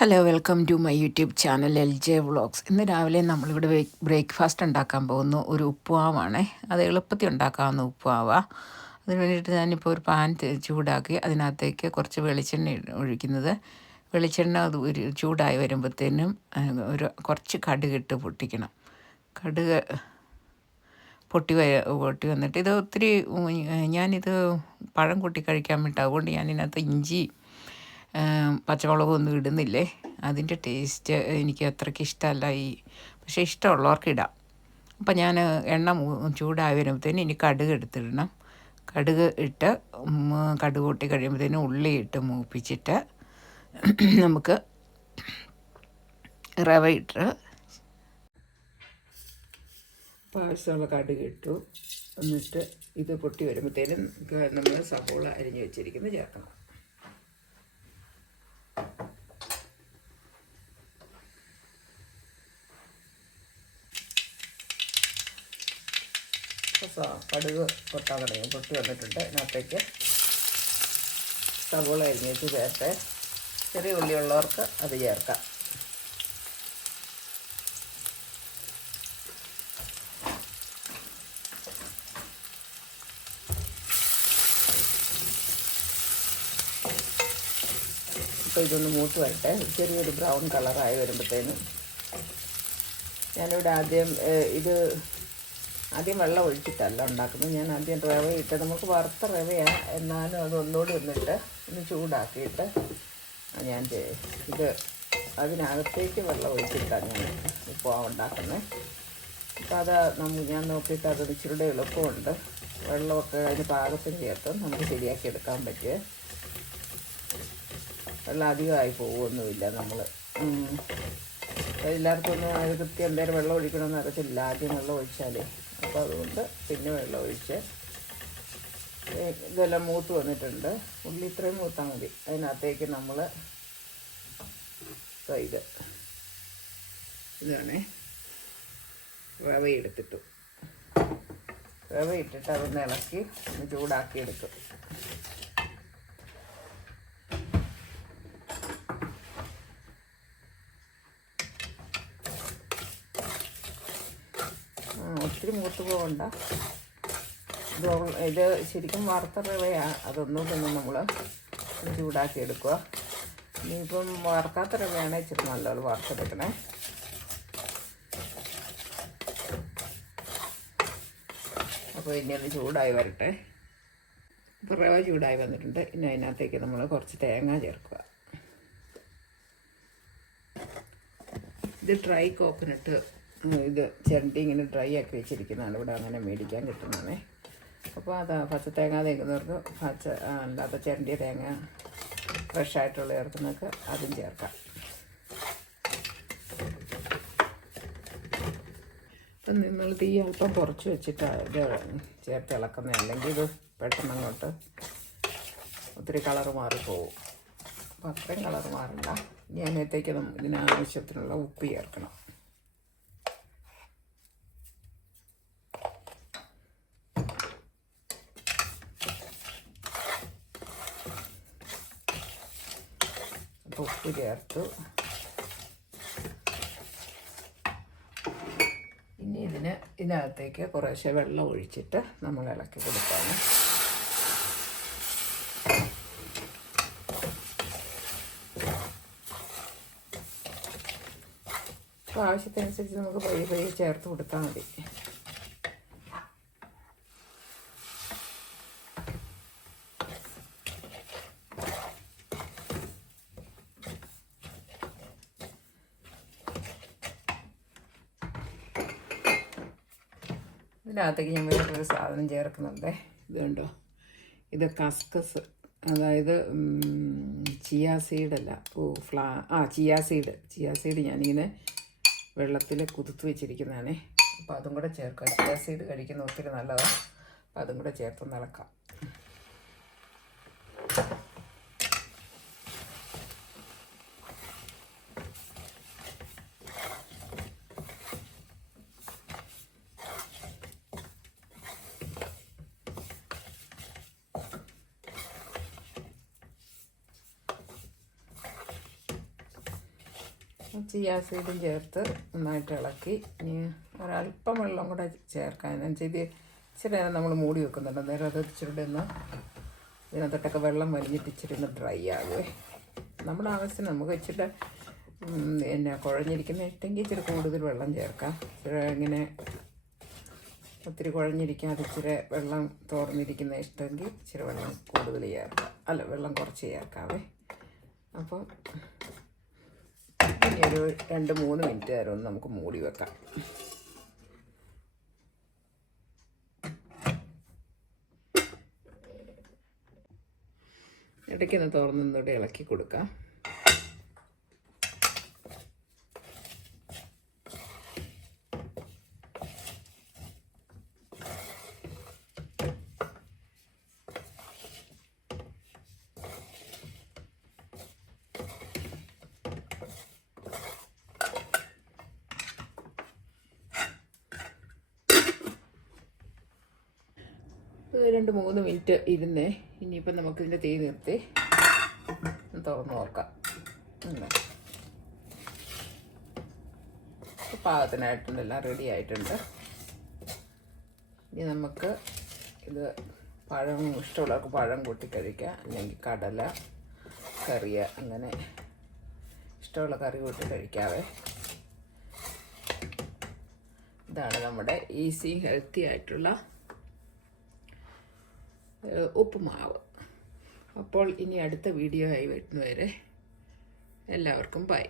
Hello, welcome to my YouTube channel LJ vlogs. ഇന്ന് രാവിലെ നമ്മളിവിടെ ബ്രേക്ക്ഫാസ്റ്റ് ഉണ്ടാക്കാൻ പോകുന്നു. ഒരു ഉപ്പുമാവാണേ. അത് എളുപ്പത്തിൽ ഉണ്ടാക്കാവുന്ന ഉപ്പുമാവാണ്. അതിന് വേണ്ടിയിട്ട് ഞാനിപ്പോൾ ഒരു പാൻ ചൂടാക്കി അതിനകത്തേക്ക് കുറച്ച് വെളിച്ചെണ്ണ ഒഴിക്കുന്നത്. വെളിച്ചെണ്ണ അത് ഒരു ചൂടായി വരുമ്പോഴത്തേനും കുറച്ച് കടുകിട്ട് പൊട്ടിക്കണം. കടുക് പൊട്ടി വന്നിട്ട് ഇത് ഒത്തിരി ഞാനിത് പഴം കൂട്ടി കഴിക്കാൻ വേണ്ടിയിട്ട് അതുകൊണ്ട് ഞാനിതിനകത്ത് ഇഞ്ചി പച്ചമുളകൊന്നും ഇടുന്നില്ലേ. അതിൻ്റെ ടേസ്റ്റ് എനിക്ക് അത്രയ്ക്ക് ഇഷ്ടമല്ല. പക്ഷേ ഇഷ്ടമുള്ളവർക്ക് ഇടാം. അപ്പം ഞാൻ എണ്ണ ചൂടായി വരുമ്പോഴത്തേനും ഇനി കടുക് എടുത്തിടണം. കടുക് ഇട്ട് കടുക് പൊട്ടി കഴിയുമ്പോഴത്തേനും ഉള്ളി ഇട്ട് മൂപ്പിച്ചിട്ട് നമുക്ക് റവ ഇട്ട് ആവശ്യമുള്ള കടുക് ഇട്ടു. എന്നിട്ട് ഇത് പൊട്ടി വരുമ്പോഴത്തേനും നമ്മൾ സവോള അരിഞ്ഞ് വെച്ചിരിക്കുന്നത് ചേർക്കണം. കടുക് പൊട്ടാൻ തുടങ്ങി, പൊട്ടി വന്നിട്ടുണ്ട്. അതിനകത്തേക്ക് സവോള അരിഞ്ഞ് വെച്ച് ചേർത്ത് ചെറിയ ഉള്ളിയുള്ളവർക്ക് അത് ചേർക്കാം. അപ്പോൾ ഇതൊന്ന് മൂത്ത് വരട്ടെ. ചെറിയൊരു ബ്രൗൺ കളറായി വരുമ്പോഴത്തേനും ഞാനിവിടെ ആദ്യം വെള്ളം ഒഴിച്ചിട്ടല്ല ഉണ്ടാക്കുന്നത്. ഞാൻ ആദ്യം റവ ഇട്ട്, നമുക്ക് വറുത്ത റവയാണ്, എന്നാലും അത് ഒന്നുകൂടി ഒന്ന് ചൂടാക്കിയിട്ട് ഞാൻ ഇത് അതിനകത്തേക്ക് വെള്ളം ഒഴിച്ചിട്ടാണ് ഞാൻ ഉപ്പുമാവ് ഉണ്ടാക്കുന്നത്. അപ്പോൾ ഞാൻ നോക്കിയിട്ട് അതൊന്ന് ഇച്ചിരിയുടെ എളുപ്പമുണ്ട്. വെള്ളമൊക്കെ അതിന് പാകത്തിന് ചേർത്ത് നമുക്ക് ശരിയാക്കി എടുക്കാൻ പറ്റുക. വെള്ളം അധികമായി പോകുമൊന്നുമില്ല. നമ്മൾ എല്ലാവർക്കും ഒന്നും അത് കൃത്യം എന്തേലും വെള്ളം ഒഴിക്കണമെന്ന് അറിയത്തില്ല. ആദ്യം വെള്ളം ഒഴിച്ചാലേ. അപ്പോൾ അതുകൊണ്ട് പിന്നെ വെള്ളം ഒഴിച്ച് ഇതെല്ലാം മൂത്ത് വന്നിട്ടുണ്ട്. ഉള്ളി ഇത്രയും മൂത്താൽ മതി. അതിനകത്തേക്ക് നമ്മൾ ഇതാണേ റവ എടുത്തിട്ടു. റവ ഇട്ടിട്ട് അതൊന്ന് ഇളക്കി ഒന്ന് ചൂടാക്കി എടുക്കും. ഒത്തിരി മൂത്ത് പോകണ്ട. ഇത് ശരിക്കും വറുത്ത റവയാണ്. അതൊന്നും നമ്മൾ ചൂടാക്കി എടുക്കുക. ഇനിയിപ്പം വറുക്കാത്ത റവയാണ് ഇച്ചിരി നല്ലപോലെ വറുത്തെടുക്കണേ. അപ്പോൾ ഇനി അത് ചൂടായി വരട്ടെ. ഇപ്പോൾ റവ ചൂടായി വന്നിട്ടുണ്ട്. ഇനി അതിനകത്തേക്ക് നമ്മൾ കുറച്ച് തേങ്ങ ചേർക്കുക. ഇത് ഡ്രൈ കോക്കനട്ട്, ഇത് ചിരണ്ടി ഇങ്ങനെ ഡ്രൈ ആക്കി വെച്ചിരിക്കുന്നതാണ്. ഇവിടെ അങ്ങനെ മേടിക്കാൻ കിട്ടുന്നതാണേ. അപ്പോൾ പച്ച തേങ്ങ തേക്കുന്നവർക്ക് അല്ലാത്ത ചിരണ്ടിയ തേങ്ങ ഫ്രഷായിട്ടുള്ള ചേർക്കുന്നവർക്ക് അതും ചേർക്കാം. അപ്പം നിങ്ങൾ തീ അല്പം കുറച്ച് വെച്ചിട്ട് ഇത് ചേർത്ത് ഇളക്കുന്നത്. അല്ലെങ്കിൽ ഇത് പെട്ടെന്ന് അങ്ങോട്ട് ഒത്തിരി കളറ് മാറിപ്പോവും. അപ്പോൾ അത്രയും കളറ് മാറില്ല. ഇനി അതിനകത്തേക്ക് ഇതിനാവശ്യത്തിനുള്ള ഉപ്പ് ചേർക്കണം. ഉപ്പ് ചേർത്തു. ഇനി ഇതിനകത്തേക്ക് കുറേശ്ശെ വെള്ളം ഒഴിച്ചിട്ട് നമ്മൾ ഇളക്കി കൊടുക്കാണ്. അപ്പോൾ ആവശ്യത്തിനനുസരിച്ച് നമുക്ക് പയ്യെ ചേർത്ത് കൊടുത്താൽ മതി. ഇതിനകത്തേക്ക് ഞാൻ വേറൊരു സാധനം ചേർക്കുന്നുണ്ട്. ഇത് കണ്ടോ, ഇത് കസ്കസ്, അതായത് ചിയാ സീഡല്ല, ചിയാ സീഡ് ഞാനിങ്ങനെ വെള്ളത്തിൽ കുതിർത്ത് വെച്ചിരിക്കുന്നതാണേ. അപ്പോൾ അതും കൂടെ ചേർക്കാം. ചിയാ സീഡ് കഴിക്കുന്ന ഒത്തിരി നല്ലതാണ്. അപ്പോൾ അതും കൂടെ ചേർത്ത് ഇളക്കാം. ചിയാ സീഡും ചേർത്ത് നന്നായിട്ട് ഇളക്കി ഇനി ഒരല്പം വെള്ളം കൂടെ ചേർക്കാൻ ഇത് ഇച്ചിരി നേരം നമ്മൾ മൂടി വെക്കുന്നുണ്ട്. നേരം അത് ഇച്ചിരി ഒന്ന് ഇതിനകത്തൊക്കെ വെള്ളം വലിഞ്ഞിട്ട് ഇച്ചിരി ഒന്ന് ഡ്രൈ ആകുമേ. നമ്മുടെ ആവശ്യത്തിന് നമുക്ക് ഇച്ചിരി കുഴഞ്ഞിരിക്കുന്ന ഇഷ്ടമെങ്കിൽ ഇച്ചിരി കൂടുതൽ വെള്ളം ചേർക്കാം. ഇങ്ങനെ ഒത്തിരി കുഴഞ്ഞിരിക്കാതെ ഇച്ചിരി വെള്ളം തോർന്നിരിക്കുന്ന ഇഷ്ടമെങ്കിൽ ഇച്ചിരി വെള്ളം കൂടുതൽ ചേർക്കാം, അല്ല വെള്ളം കുറച്ച് ചേർക്കാവേ. അപ്പം ഇനി ഒരു 2-3 മിനിറ്റ് നേരം ഒന്ന് നമുക്ക് മൂടി വെക്കാം. ഇടയ്ക്കൊന്ന് തുറന്നൊന്നുകൂടെ ഇളക്കി കൊടുക്കാം. ഒരു 2-3 മിനിറ്റ് ഇരുന്നേ. ഇനിയിപ്പം നമുക്കിതിൻ്റെ തീ നിർത്തി തുറന്ന് നോക്കാം. പാകത്തിനായിട്ടുണ്ട്, എല്ലാം റെഡി ആയിട്ടുണ്ട്. ഇനി നമുക്ക് ഇത് പഴം ഇഷ്ടമുള്ളവർക്ക് പഴം കൂട്ടി കഴിക്കാം, അല്ലെങ്കിൽ കടല കറിയ അങ്ങനെ ഇഷ്ടമുള്ള കറി കൂട്ടി കഴിക്കാവേ. ഇതാണ് നമ്മുടെ ഈസി ഹെൽത്തി ആയിട്ടുള്ള ഉപ്പുമാവ്. അപ്പോൾ ഇനി അടുത്ത വീഡിയോ ആയി വരുന്നവരെ എല്ലാവർക്കും ബൈ.